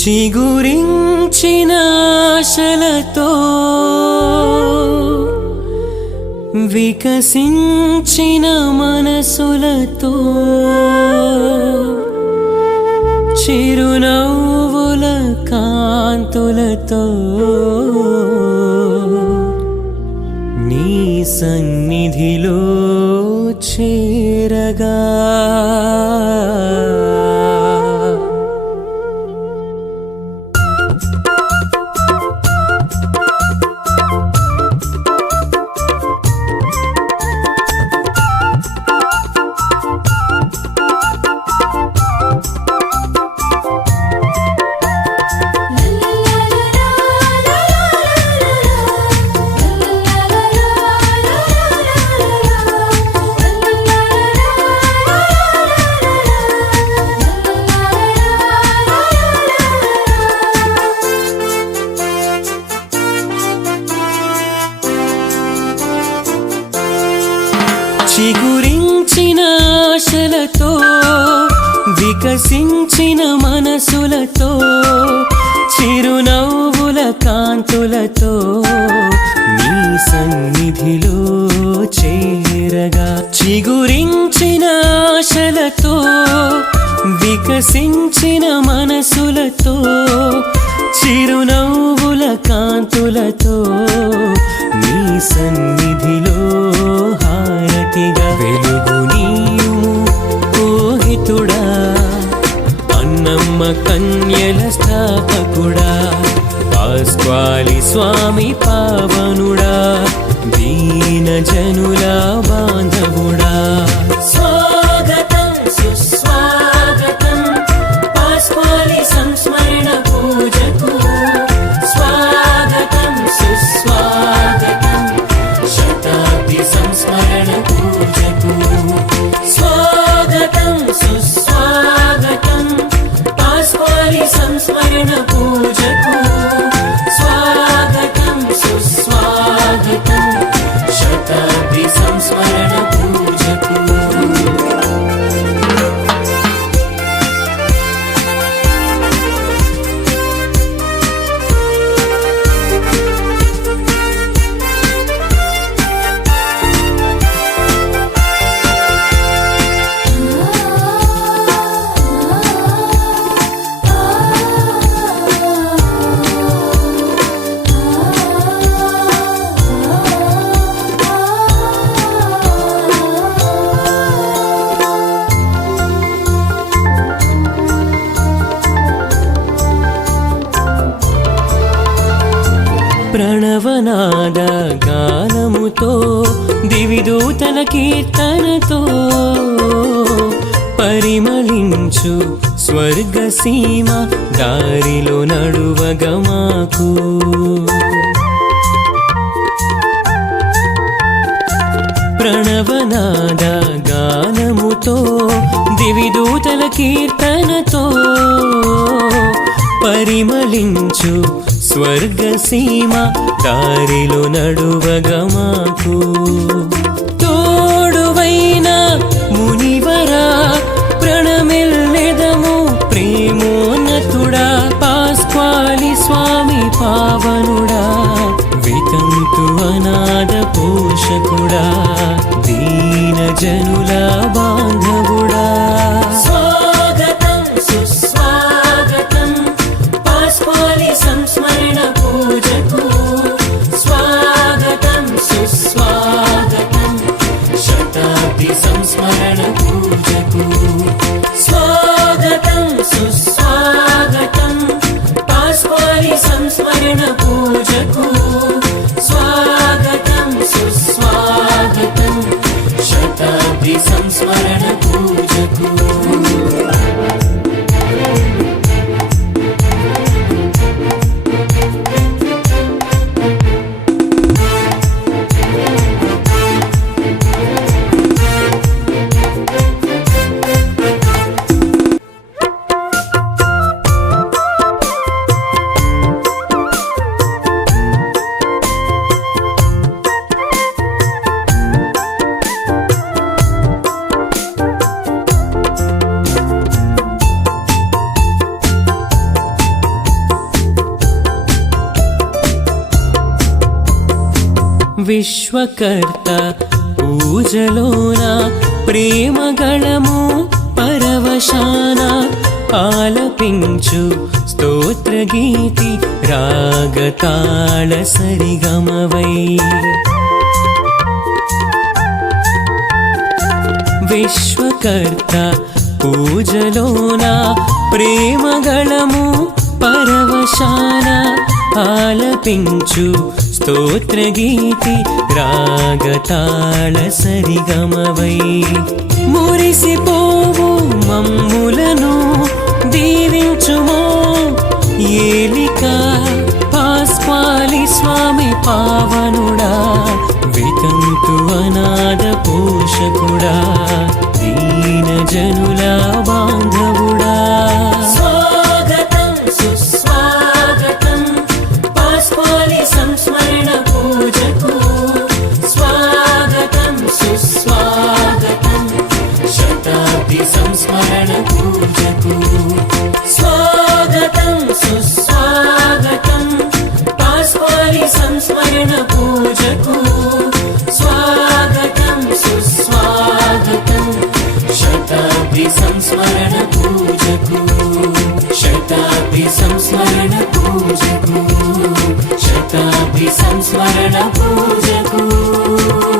చిగురించిన ఆశలతో వికసించిన మనసులతో చిరునవ్వుల కాంతులతో నీ సన్నిధిలో చేరగా చిగురించిన ఆశలతో వికసించిన మనసులతో చిరునవ్వుల కాంతులతో నీ సన్నిధిలో చేరగా. చిగురించిన ఆశలతో వికసించిన మనసులతో చిరునవ్వుల కాంతులతో నీ సన్నిధిలో హారతిగా వెలుగు నీయుము కోహితుడా అన్నమ్మ కన్యల స్థాపకుడా పాస్క్వాలి స్వామి పావనుడా దీన జనుల నాద గానముతో దివిదూతల కీర్తనతో పరిమళించు స్వర్గ సీమ దారిలో నడువగమాకు ప్రణవనాద గానముతో దివిదూతల కీర్తనతో పరిమళించు స్వర్గ సీమ దారిలో నడువగమాకు తోడువైన మునివరా ప్రణమిల్లెదము ప్రేమోన్నతుడా పాస్క్వాలి స్వామి పావనుడా. వితంతు అనాథ పోషకుడా దీన జనులా స్మరణ పూజకు విశ్వకర్త పూజలోన ప్రేమగణము పరవశాన ఆలపించు స్తోత్రగీతి రాగతాళ సరిగమవై విశ్వకర్త పూజలోనా ప్రేమగణము పరవశాన ఆలపించు స్తోత్రగీతి రాగతాళ సరిగమవై మురిసిపోవు మమ్ములను దీవించుమో ఏలిక పాస్పాలి స్వామి పావనుడా వితంతు అనాథ పోషకుడా దీన జనులా శతాబ్ది సంస్మరణ పూజకు. శతాబ్ది సంస్మరణ పూజకు. శతాబ్ది సంస్మరణ పూజకు.